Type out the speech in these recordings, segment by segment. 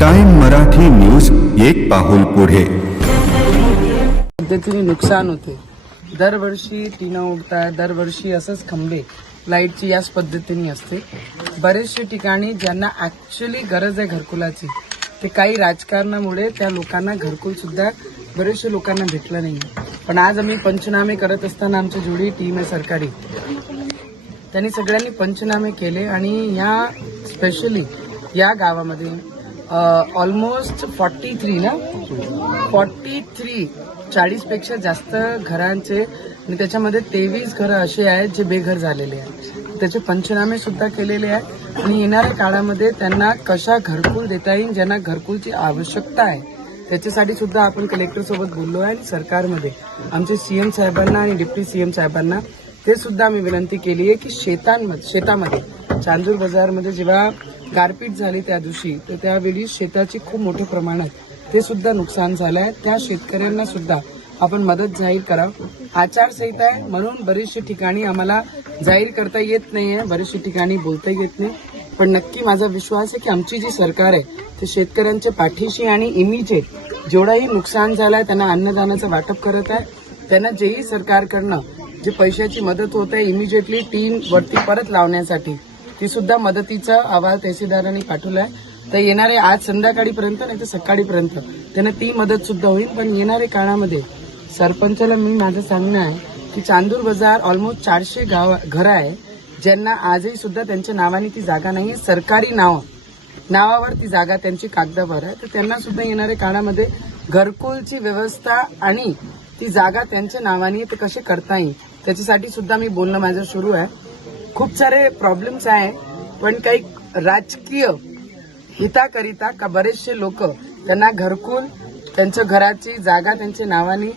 Time Marathi news एक पाहुल पुढे. पद्धतीने नुकसान होते दरवर्षी टीना उडतात दरवर्षी असंच खंबे लाईटची याच पद्धतीने असते. बरेचसे ठिकाणी ज्यांना ऍक्च्युली गरज आहे घरकुलाची ते काही राजकारणामुळे त्या लोकांना घरकुल सुद्धा बरेचशे लोकांना भेटलं नाही. पण आज आम्ही पंचनामे करत असताना आमची जुडी टीम आहे सरकारी. त्यांनी सगळ्यांनी पंचनामे केले आणि ह्या स्पेशली या गावामध्ये ऑलमोस्ट फॉर्टी थ्री ना? फॉर्टी थ्री चाळीसपेक्षा जास्त घरांचे आणि त्याच्यामध्ये तेवीस घरं असे आहेत जे बेघर झालेले आहेत. त्याचे पंचनामे सुद्धा केलेले आहेत. आणि येणाऱ्या काळामध्ये त्यांना कशा घरकुल देता येईल ज्यांना घरकुलची आवश्यकता आहे त्याच्यासाठी सुद्धा आपण कलेक्टर सोबत बोललो आहे आणि सरकारमध्ये आमचे सीएम साहेबांना आणि डिप्टी सीएम साहेबांना ते सुद्धा आम्ही विनंती केली आहे की शेतांमध्ये शेतामध्ये चांदूर बाजारमध्ये जेव्हा गारपीट झाली त्या दिवशी तर त्यावेळी शेताची खूप मोठ्या प्रमाणात ते सुद्धा नुकसान झालं आहे. त्या शेतकऱ्यांना सुद्धा आपण मदत जाहीर करा आचारसंहिता आहे. म्हणून बरेचसे ठिकाणी आम्हाला जाहीर करता येत नाही आहे बरेचसे ठिकाणी बोलता येत नाही. पण नक्की माझा विश्वास आहे की आमची जी सरकार आहे ते शेतकऱ्यांच्या पाठीशी आणि इमिजिएट जेवढाही नुकसान झालं आहे त्यांना अन्नदानाचं वाटप करत आहे. त्यांना जेही सरकारकडनं जे पैशाची मदत होत आहे इमिजिएटली टीम वरती परत लावण्यासाठी ती सुद्धा मदतीचा अहवाल तहसीलदारांनी पाठवलाय. तर येणारे आज संध्याकाळीपर्यंत नाही तर सकाळीपर्यंत. त्यांना ती मदत सुद्धा होईल पण येणाऱ्या काळामध्ये सरपंचाला मी माझं सांगणं आहे की चांदूर बाजार ऑलमोस्ट चारशे गाव घरं आहे. ज्यांना आजही सुद्धा त्यांच्या नावाने ती जागा नाही सरकारी नाव. नावावर ती जागा त्यांची कागदावर आहे. तर त्यांना सुद्धा येणाऱ्या काळामध्ये घरकुलची व्यवस्था आणि ती जागा त्यांच्या नावाने ते कसे करता येईल त्याच्यासाठी सुद्धा मी बोलणं माझं सुरू आहे. खूप सारे प्रॉब्लेम्स आहे पण काही राजकीय हिताकरिता का बरेचसे लोक त्यांना घरकुल त्यांच्या घराची जागा त्यांच्या नावाने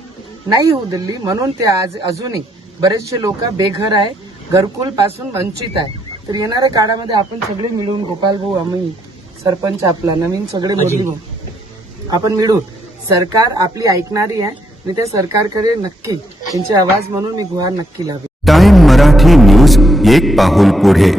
नाही होऊ दिली म्हणून ते आज अजूनही बरेचसे लोक बेघर आहे घरकुलपासून वंचित आहे. तर येणाऱ्या काळामध्ये आपण सगळे मिळून गोपाल भाऊ आम्ही सरपंच आपला नवीन सगळे भाऊ आपण मिळून सरकार आपली ऐकणारी आहे मी त्या सरकारकडे नक्की त्यांची आवाज म्हणून मी गुहार नक्की लावेन. टाइम मराठी न्यूज एक पाहुल पुढे.